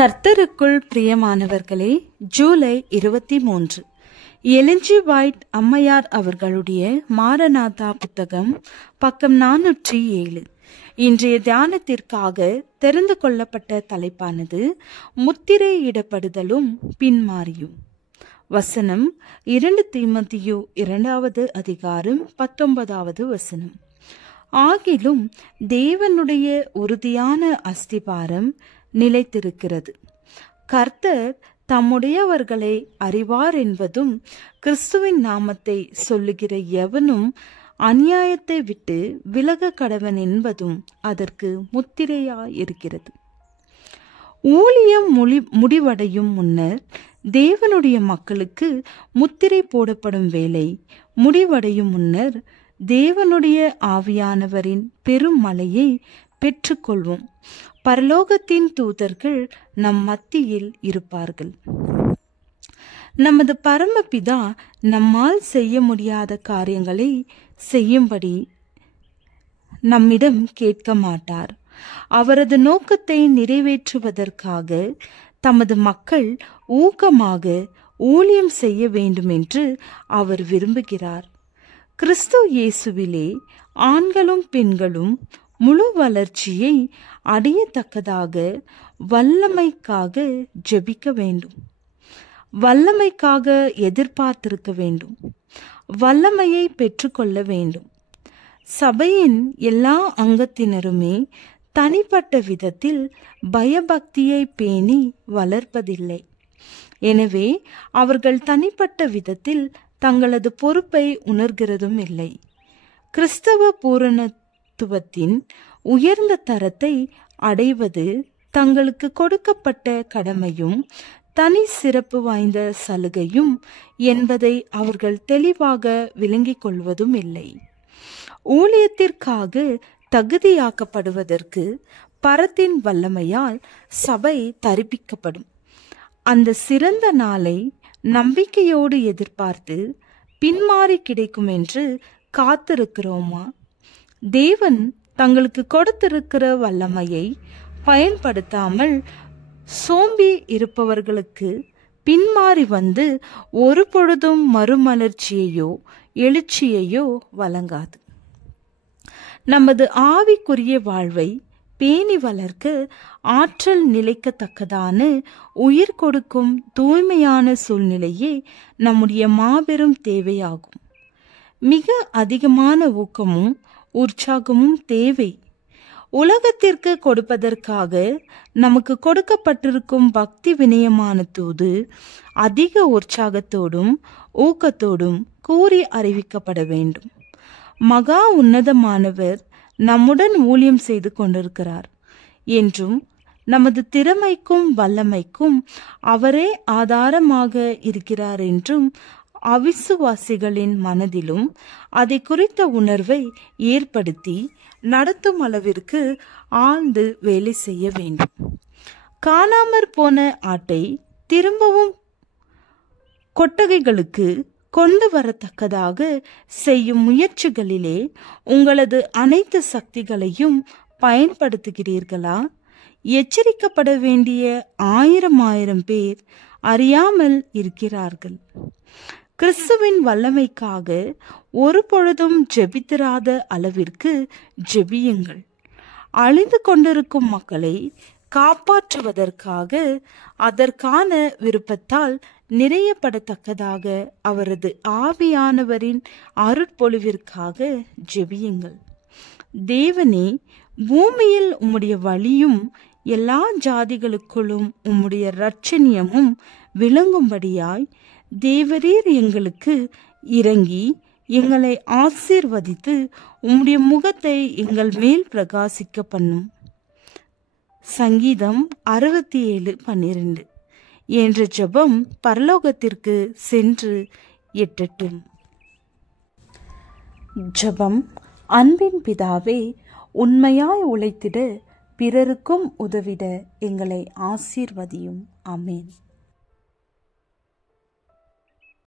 கர்த்தருக்குள் பிரியமானவர்களே, July 23 எலின் G white அம்மையார் அவர்களுடைய மாரநாதா புத்தகம், பக்கம் 407. இன்றைய தியானத்திற்காக தெரிந்து கொள்ளப்பட்ட தலைப்பானது முத்திரையிடப்படுதலும் பின்மாறியும். வசனம் 2 தீமோத்தேயு 2 அதிகாரம் 19 வசனம். ஆகிலும் தேவனுடைய உறுதியான அஸ்திபாரம் நிலைத்திருக்கிறது. கர்த்தர் தம்முடையவர்களை அறிவார் என்பதும், கிறிஸ்துவின் நாமத்தை சொல்லுகிற எவனும் அநியாயத்தை விட்டு விலக கடவன் என்பதும் அதற்கு முத்திரையாயிருக்கிறது. ஊழியம் முடிவடையும் முன்னர் தேவனுடைய மக்களுக்கு முத்திரை போடப்படும் வேலை முடிவடையும் முன்னர் தேவனுடைய ஆவியானவரின் பெரும் மழையை பெற்றுக்கொள்வோம். பரலோகத்தின் தூதர்கள் நம் மத்தியில் இருப்பார்கள். நமது பரமபிதா நம்மால் செய்ய முடியாத காரியங்களை செய்யும்படி நம்மிடம் கேட்க மாட்டார். அவரது நோக்கத்தை நிறைவேற்றுவதற்காக தமது மக்கள் ஊக்கமாக ஊழியம் செய்ய வேண்டும் என்று அவர் விரும்புகிறார். கிறிஸ்து இயேசுவிலே ஆண்களும் பெண்களும் முழு வளர்ச்சியை அடையத்தக்கதாக வல்லமைக்காக ஜெபிக்க வேண்டும். வல்லமைக்காக எதிர்பார்த்திருக்க வேண்டும். வல்லமையை பெற்றுக்கொள்ள வேண்டும். சபையின் எல்லா அங்கத்தினருமே தனிப்பட்ட விதத்தில் பயபக்தியை பேணி வளர்ப்பதில்லை. எனவே அவர்கள் தனிப்பட்ட விதத்தில் தங்களது பொறுப்பை உணர்கிறதும் இல்லை. கிறிஸ்தவ பூரணத்துவத்தின் உயர்ந்த தரத்தை அடைவது தங்களுக்கு கொடுக்கப்பட்ட கடமையும் தனி சிறப்பு வாய்ந்த சலுகையும் என்பதை அவர்கள் தெளிவாக விளங்கிக் கொள்வதும் இல்லை. ஊழியத்திற்காக தகுதியாக்கப்படுவதற்கு பரத்தின் வல்லமையால் சபை தரிப்பிக்கப்படும். அந்த சிறந்த நாளை நம்பிக்கையோடு எதிர்பார்த்து பின்மாறி கிடைக்கும் என்று காத்திருக்கிறோமா? தேவன் தங்களுக்கு கொடுத்திருக்கிற வல்லமையை பயன்படுத்தாமல் சோம்பி இருப்பவர்களுக்கு பின்மாறி வந்து ஒரு பொழுதும் மறுமலர்ச்சியையோ எழுச்சியையோ வழங்காது. நமது ஆவிக்குரிய வாழ்வை பேணி வளர்க்க ஆற்றல் நிலைக்கத்தக்கதான உயிர் கொடுக்கும் தூய்மையான சூழ்நிலையே நம்முடைய மாபெரும் தேவையாகும். மிக அதிகமான ஊக்கமும் உற்சாகமும் தேவை. உலகத்திற்கு கொடுப்பதற்காக நமக்கு கொடுக்கப்பட்டிருக்கும் பக்தி வினயமான தூது அதிக உற்சாகத்தோடும் ஊக்கத்தோடும் கூறி அறிவிக்கப்பட வேண்டும். மகா உன்னதமானவர் நம்முடன் ஊழியம் செய்து கொண்டிருக்கிறார் என்றும், நமது திறமைக்கும் வல்லமைக்கும் அவரே ஆதாரமாக இருக்கிறார் என்றும் அவிசுவாசிகளின் மனதிலும் அதை குறித்த உணர்வை ஏற்படுத்தி நடத்தும் அளவிற்கு ஆழ்ந்து வேலை செய்ய வேண்டும். காணாமற் போன ஆட்டை திரும்பவும் கொட்டகைகளுக்கு கொண்டு வரத்தக்கதாக செய்யும் முயற்சிகளிலே உங்களது அனைத்து சக்திகளையும் பயன்படுத்துகிறீர்களா? எச்சரிக்கப்பட வேண்டிய ஆயிரம் பேர் அறியாமல் இருக்கிறார்கள். கிறிஸ்துவின் வல்லமைக்காக ஒரு பொழுதும் ஜெபித்திராத அளவிற்கு ஜெபியுங்கள். அழிந்து கொண்டிருக்கும் மக்களை காப்பாற்றுவதற்காக அதற்கான விருப்பத்தால் நிறையப்படத்தக்கதாக அவரது ஆவியானவரின் அருட்பொழிவிற்காக ஜெபியுங்கள். தேவனே, பூமியில் உம்முடைய வழியும் எல்லா ஜாதிகளுக்குள்ளும் உம்முடைய இரட்சணியமும் விளங்கும்படியாய் தேவரீர் எங்களுக்கு இறங்கி எங்களை ஆசீர்வதித்து உம்முடைய முகத்தை எங்கள் மேல் பிரகாசிக்க பண்ணும். சங்கீதம் 67:12 என்ற ஜெபம் பரலோகத்திற்கு சென்று எட்டட்டும். ஜெபம். அன்பின் பிதாவே, உண்மையாய் உழைத்திட பிறருக்கும் உதவிட எங்களை ஆசீர்வதியும். ஆமேன்.